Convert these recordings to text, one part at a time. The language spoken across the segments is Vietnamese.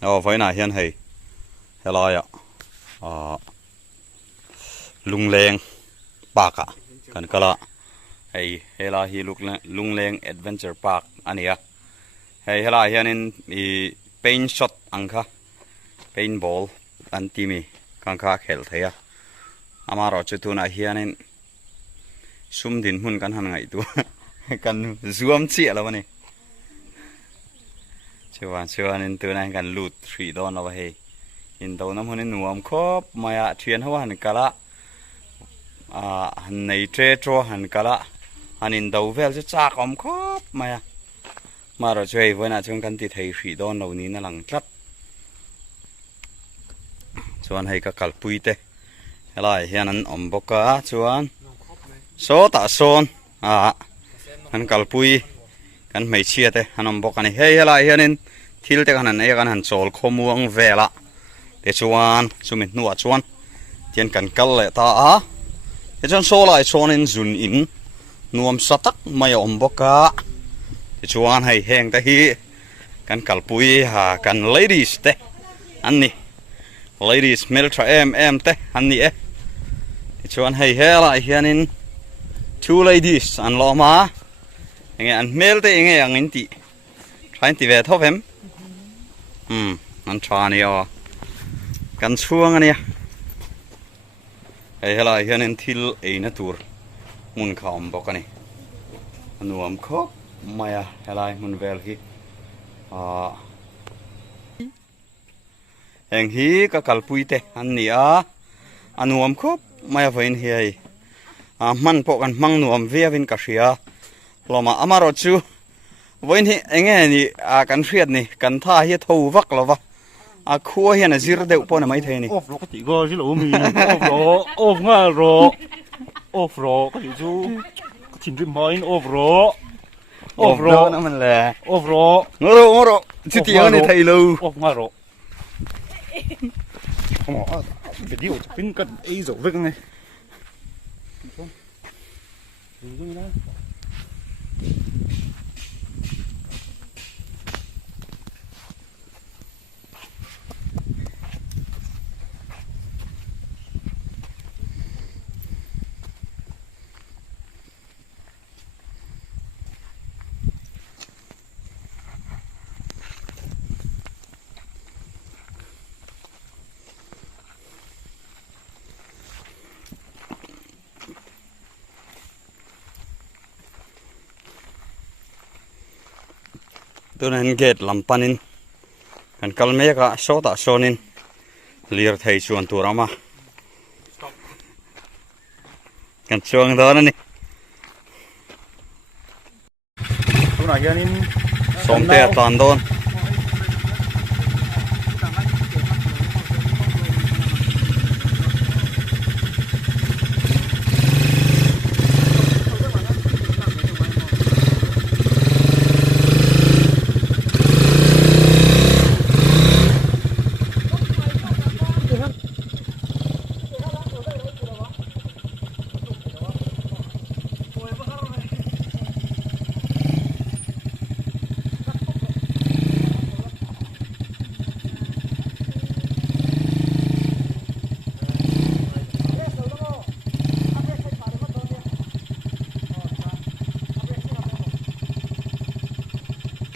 với này hiện hay hello ạ lung leng park à kan kala hay hela hi lung leng adventure park ania hay hela hianin I paint shot angkha paintball antimi kangkha khel theya amaro chutuna hianin sumdin hun kan han ngai tu kan zoom chi ala wani chuan tu nai kan lut thri don lawa he in do nam hunin nuam khop maya thian hawan kala han nei tre tro han kala hanin do vel chu chak om khop maya maro chei voina chung kan ti thei thri don lo ni na lang tlat chuan hei ka kalpui te helai hian an om boka chuan so ta son an kalpui kan mei chia te an om bokani hei helai hianin thil te kan an e kan han chol khomuang vela te chuan chumin nuwa chuan tian kan kal le ta te chuan so lai chuanin zun in nuam satak mai om boka te chuan hei heng ta hi kan kalpui kan ladies te anni ladies meltra te anni e te chuan hei helai hianin two ladies an loma enge an mel te enge ang inti trying ti ve thopem an thani kan chuang ania hei helai hianin thil eina tur mun kham bokani anuam khop maya helai mun vel hi heng hi ka kalpui te an ni anuam khop maya vein hi man po kan mang nuam viavin ka hria loma amaro chu voin hi enge ni kan hriat ni kan tha hi tho vak lova khua hian a zir deuh pawh na mai thei ni off ro ka ti go zil mi off nga ro off ro ka ti chu ka tin rim main off ro na man le off ro ngoro chu ti ani thei lo off nga ro video pin kan ei zo vek nge tunan gate lampanin kan kalmeka sota sonin lir thei chuan turama kan chuang dona ni tuna hianin somte tan don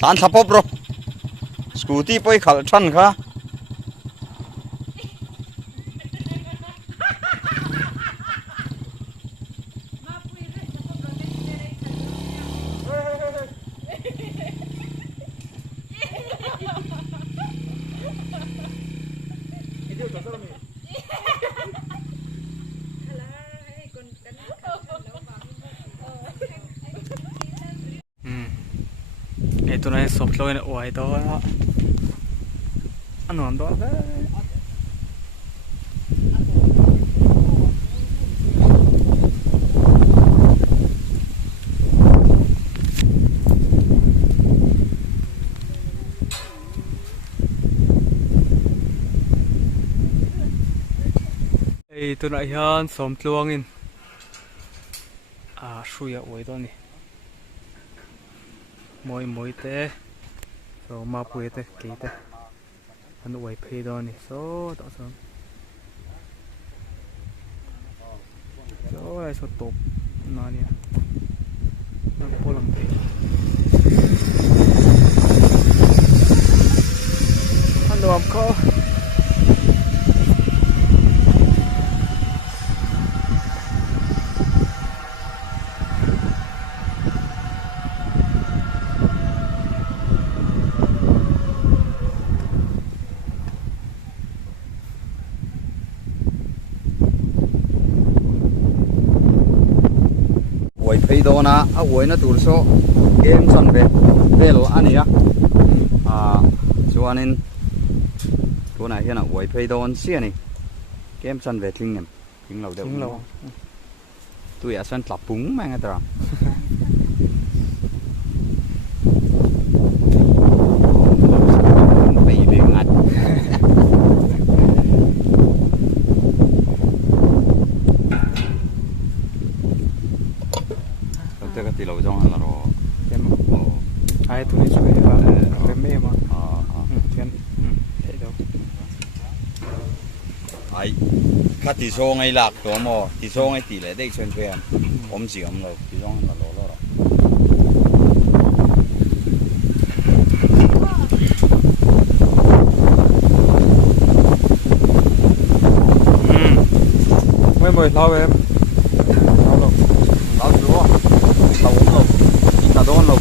tan thapop ro scooty poi khal than kha itu nai soft loin oi to anuam do itu nai hian som tluangin hruia oi do ni moi te so ma pui te ke te anh uống phê đó này số tao xong số này số top nó nè nó po làm thế anh làm có quay phay đó na à quay nó tụt số game sân về lo anh ấy cho nênตัวไหนที่น่ะไว้ไปโดนเสียนี่เกมสันเวทลิงเนี่ยทิ้งเราเดี๋ยวตัวอย่าสันกลับปุ้งมาไงตราไปเบี่ยงอัดเราเจอกันที่เราจ้องอะไรหรอเกมโอ้ไอ้ตัวนี้ช่วยเราเป็นแม่มาเช่นเท่เดียวไอ้ข้าตีโซ่ไงหลักตัวมอตีโซ่ไงตีเลยได้เชิญเพื่อนผมเสียมเลยตีโซ่มาโลแล้วไม่บ่อยเราเองเราหลบ เราดูว่าเราหลบเราโดนหลบ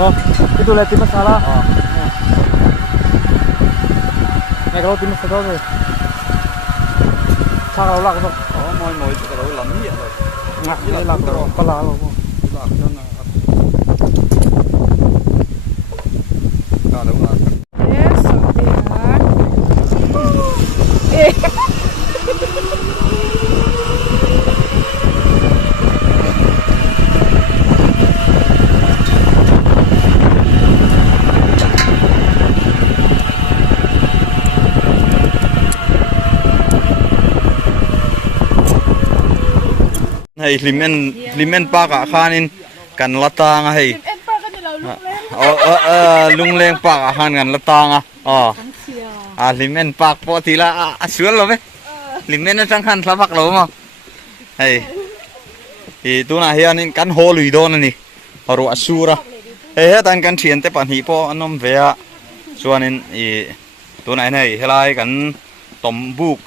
no itu lihat tim salah này kalau tim salah rồi saoเราหลักrồi mọi người cái đó lắm hiện rồi ngặt như là có lá rồi lạc cho nó đúng rồi Yes, hay limen pa cả khanin kan lata nga hay em pa kanila lung lung leng pa cả khan kan lata nga limen pak po tila asual lo be limen na sang khan sabak lo mo hay itu na hianin kan ho lui do na ni haru asura tan kan thien te pan hi po anom vea chuanin tu nai nei helai kan tom buk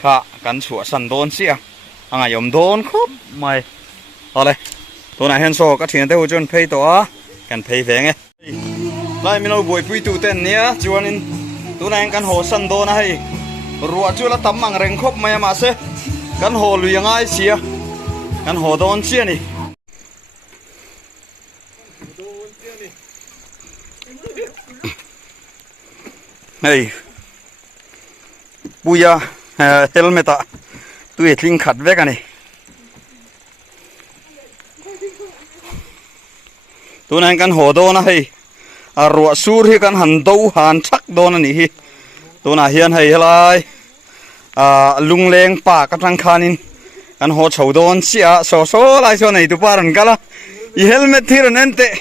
kha kan chua san don sia anh yom don khop mày thôi đây tôi này hen so các thiền theo chân pay to cần pay về nghe lại mình nói buổi pui tu tên nhé cho nên tôi này cần hồ sân don này ruột chưa là tắm bằng rèn khop mày mà se cần hồ lùi ngay xia cần hồ don xia này này bây giờ helmet à tôi linh khát về cái này tôi này cần hồ đô na hay ruột sur hi cần hàn đâu hàn chắc đô na nỉ tôi này hiền hay lại lung leng pa các thằng khanin cần hồ chầu đôn xia so so lại cho này tôi pa rằng cái là helmet thì rồi nên tệ